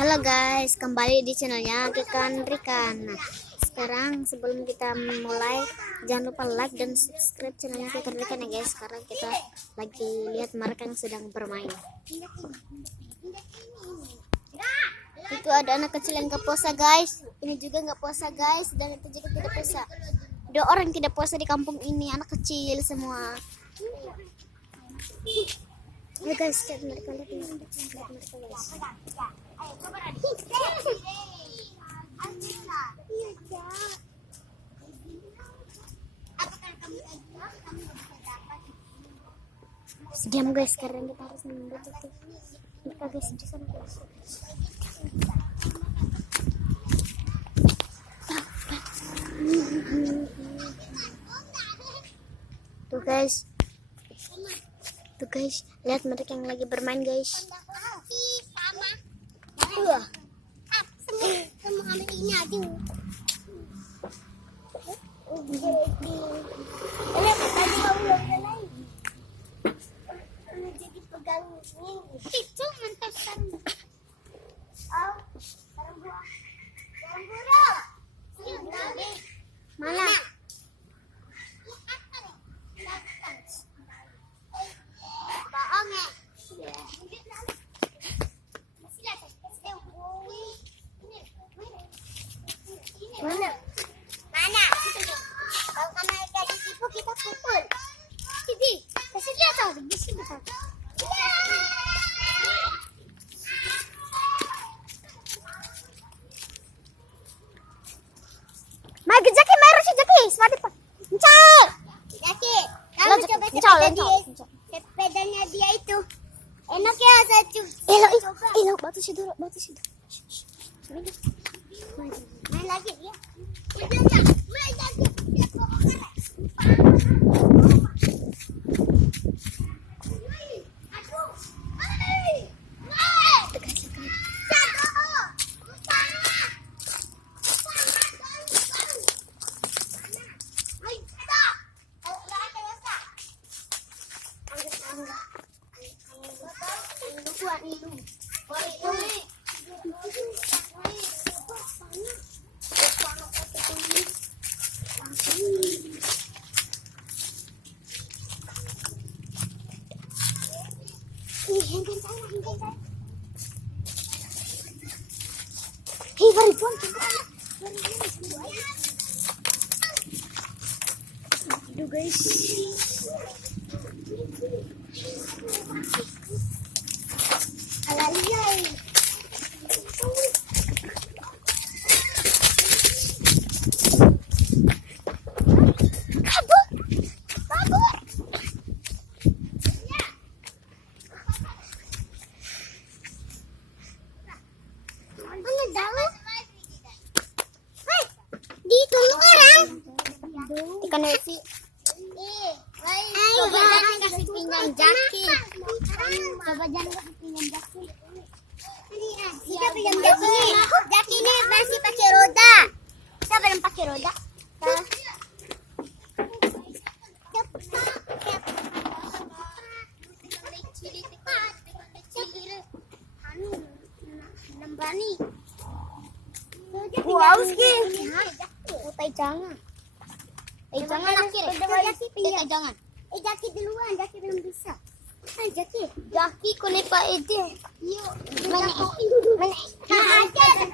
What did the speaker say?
Halo guys, kembali di channelnya Kikan Rikan. Nah, sekarang sebelum kita mulai, jangan lupa like dan subscribe channelnya Kikan Rikan ya guys. Sekarang kita lagi lihat mereka yang sedang bermain. Itu ada anak kecil yang gak puasa guys. Ini juga gak puasa guys, dan itu juga tidak puasa. Dua orang yang tidak puasa di kampung ini, anak kecil semua. Ayo guys, lihat mereka, lihat mereka guys. Diam guys, sekarang kita harus menunggu tuh. Mereka guys di sana guys. Tuh guys. Tuh guys, lihat mereka yang lagi bermain guys. Wah. Sama kami ini aja. Jadi pegang itu mantap kan. Mana? Mana? Mana? Kalau kamu kayak gitu kita pukul. Sini, kasih dia tahu, bisa kita. Mai Jaki, mai si Jaki, semati pak. Encai. Jaki, kamu coba sepedanya dia itu. Enak ya saya coba. Ilo, batu si dulu, batu si dulu. Main lagi ya. Main lagi. Hei, bari buang aduh guys. Alaliyay. Ikan nasi. Coba jangan kasih pinggan Jaki. Coba jangan kasih pinggan Jaki. Kita pinjam Jaki nih. Jaki ini masih pakai roda. Siapa yang pakai roda? Wow, sih. Utai jangan. Jangan akhir. Jangan. Jaki duluan, Jaki belum bisa. Jaki kulit Pak Ede. Yuk, mana?